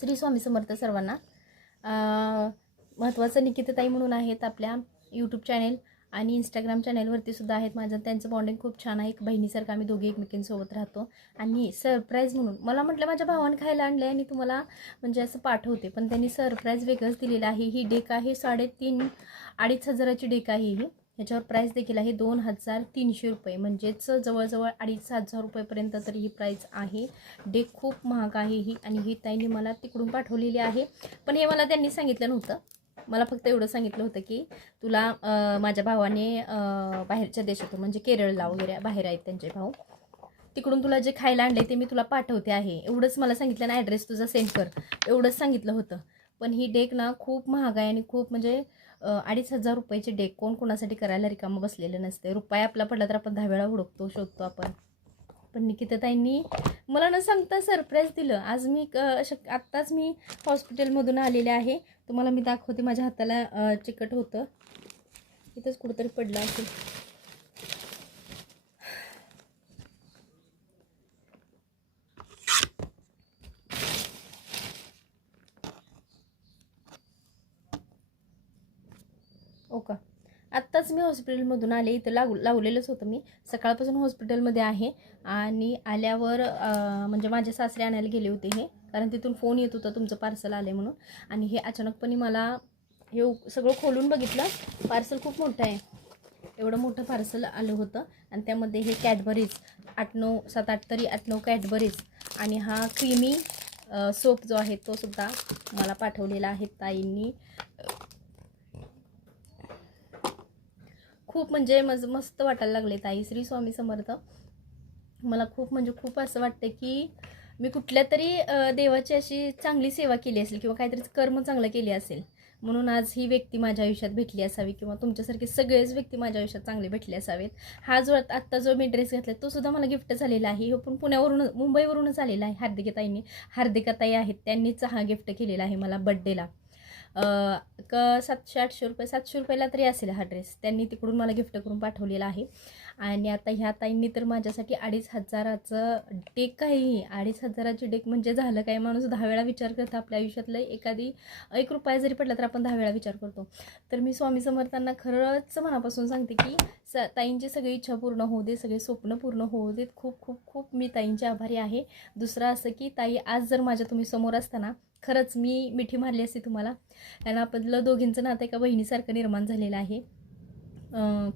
श्री स्वामी समर्थ सर्वांना. महत्त्वाचं निकिताताई म्हणून आहेत आपल्या यूट्यूब चॅनेल आणि इंस्टाग्राम चॅनेलवरती सुद्धा आहेत. त्यांचं बॉन्डिंग खूप छान आहे. एक बहिणीसारखं आम्ही दोघे एकमेकींसोबत राहतो. आणि सरप्राईज म्हणून मला म्हटलं माझ्या भावाने खायला आणलं आहे आणि तुम्हाला म्हणजे असं पाठवते, पण त्यांनी सरप्राईज वेगळंच दिलेलं आहे. ही डेक आहे 3,500-2,500 हजाराची डेक आहे ही. ह्याच्यावर प्राईस देखील आहे 2,300 रुपये, म्हणजेच जवळजवळ 2,500 रुपयेपर्यंत तरी ही प्राईस आहे. डेक खूप महाग आहे ही, आणि ही ताईंनी मला तिकडून पाठवलेली आहे. पण हे मला त्यांनी सांगितलं नव्हतं. मला फक्त एवढं सांगितलं होतं की तुला माझ्या भावाने बाहेरच्या देशातून म्हणजे केरळला वगैरे बाहेर आहेत त्यांचे भाऊ, तिकडून तुला जे खायला आणले ते मी तुला पाठवते आहे, एवढंच मला सांगितलं ना. ॲड्रेस तुझा सेंड कर, एवढंच सांगितलं होतं. पण ही डेक ना खूप महाग आहे आणि खूप म्हणजे 2,500 रुपयाची डेक कोण कोणासाठी करायला रिकामं बसलेलं नसते. रुपये आपला पडला तर आपण 10 वेळा हुडकतो, शोधतो आपण. पण निकिताताईंनी मला न सांगता सरप्राईज दिलं. आज मी आत्ताच मी हॉस्पिटलमधून आलेले आहे. तुम्हाला मी दाखवते. माझ्या हाताला चिकट होतं, इथंच कुठंतरी पडलं असेल. ओका, आत्ताच मी हॉस्पिटलमधून आले. इथं लावलेलंच होतं. मी सकाळपासून हॉस्पिटलमध्ये आहे. आणि आल्यावर म्हणजे माझे सासरे आणायला गेले होते हे, कारण तिथून फोन येत होता तुमचं पार्सल आले म्हणून. आणि हे अचानकपणे मला हे सगळं खोलून बघितलं. पार्सल खूप मोठं आहे, एवढं मोठं पार्सल आलं होतं. आणि त्यामध्ये हे कॅडबरीज 8-9 7-8 तरी 8-9 कॅडबरीज, आणि हा क्रीमी सोप जो आहे तो सुद्धा मला पाठवलेला आहे ताईंनी. खूप म्हणजे मस्त वाटायला लागले ताई. श्री स्वामी समर्थ. मला खूप म्हणजे खूप असं वाटतं की मी कुठल्या तरी देवाची अशी चांगली सेवा केली असेल किंवा काहीतरी कर्म चांगलं केले असेल, म्हणून आज ही व्यक्ती माझ्या आयुष्यात भेटली असावी, किंवा तुमच्यासारखे सगळेच व्यक्ती माझ्या आयुष्यात चांगले भेटले असावेत. हा जो आत्ता जो मी ड्रेस घातला तो सुद्धा मला गिफ्ट झालेला आहे. हो पण मुंबईवरूनच आलेला आहे. हार्दिकाताई आहेत, त्यांनीच हा गिफ्ट केलेला आहे मला बड्डेला. 700-800 रुपये 700 रुपयाला तरी असेल हा ड्रेस. त्यांनी तिकडून मला गिफ्ट करून पाठवलेला आहे. आणि आता ह्या ताईंनी तर माझ्यासाठी 2,500चं डेक आहे. 2,500ची डेक म्हणजे झालं काय. माणूस 10 वेळा विचार करतो आपल्या आयुष्यातलं. एखादी 1 रुपया जरी पडला तर आपण 10 वेळा विचार करतो. तर मी स्वामी समर्थांना खरंच मनापासून सांगते की ताईंची सगळी इच्छा पूर्ण होऊ दे, सगळे स्वप्न पूर्ण होऊ देत. खूप खूप खूप मी ताईंचे आभारी आहे. दुसरं असं की ताई आज जर माझ्या तुम्ही समोर असताना खरंच मी मिठी मारली असती तुम्हाला, कारण आपलं दोघींचं नातं एका बहिणीसारखं निर्माण झालेलं आहे.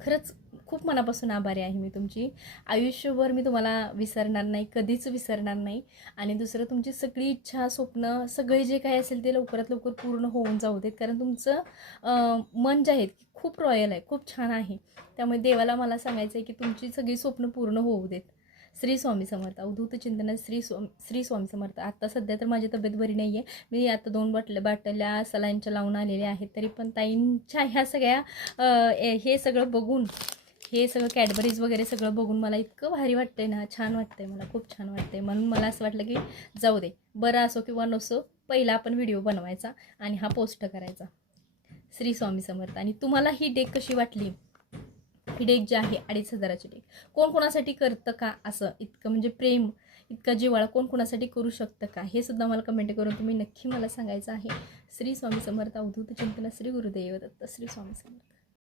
खरंच खूप मनापासून आभारी आहे मी तुमची. आयुष्यभर मी तुम्हाला विसरणार नाही, कधीच विसरणार नाही. आणि दुसरं, तुमची सगळी इच्छा स्वप्न सगळे जे काही असेल ते लवकरात लवकर पूर्ण होऊन जाऊ देत, कारण तुमचं मन जे आहे खूप रॉयल आहे, खूप छान आहे. त्यामुळे देवाला मला सांगायचं आहे की तुमची सगळी स्वप्न पूर्ण होऊ देत. श्री स्वामी समर्थ. अवधूत चिंतन श्री स्वामी समर्थ. आत्ता सध्या तर माझी तब्येत बरी नाही आहे. मी आता 2 बाटल्या सलाईनच्या लावून आलेल्या आहेत. तरी पण ताईंच्या ह्या सगळ्या हे सगळं बघून, हे सगळं कॅडबरीज वगैरे सगळं बघून मला इतकं भारी वाटतंय ना, छान वाटतंय मला, खूप छान वाटतंय. म्हणून मला असं वाटलं की जाऊ दे, बरं असो किंवा नसो, पहिला आपण व्हिडिओ बनवायचा आणि हा पोस्ट करायचा. श्री स्वामी समर्थ. आणि तुम्हाला ही डेक कशी वाटली? ही डेक जी आहे 2,500ची डेक कोण कोणासाठी करतं का असं? इतकं म्हणजे प्रेम, इतका जिव्हाळा कोण कोणासाठी करू शकतं का? हे सुद्धा मला कमेंट करून तुम्ही नक्की मला सांगायचं आहे. श्री स्वामी समर्थ. अवधूत चिंतन. श्री गुरुदेव दत्त. श्री स्वामी समर्थ.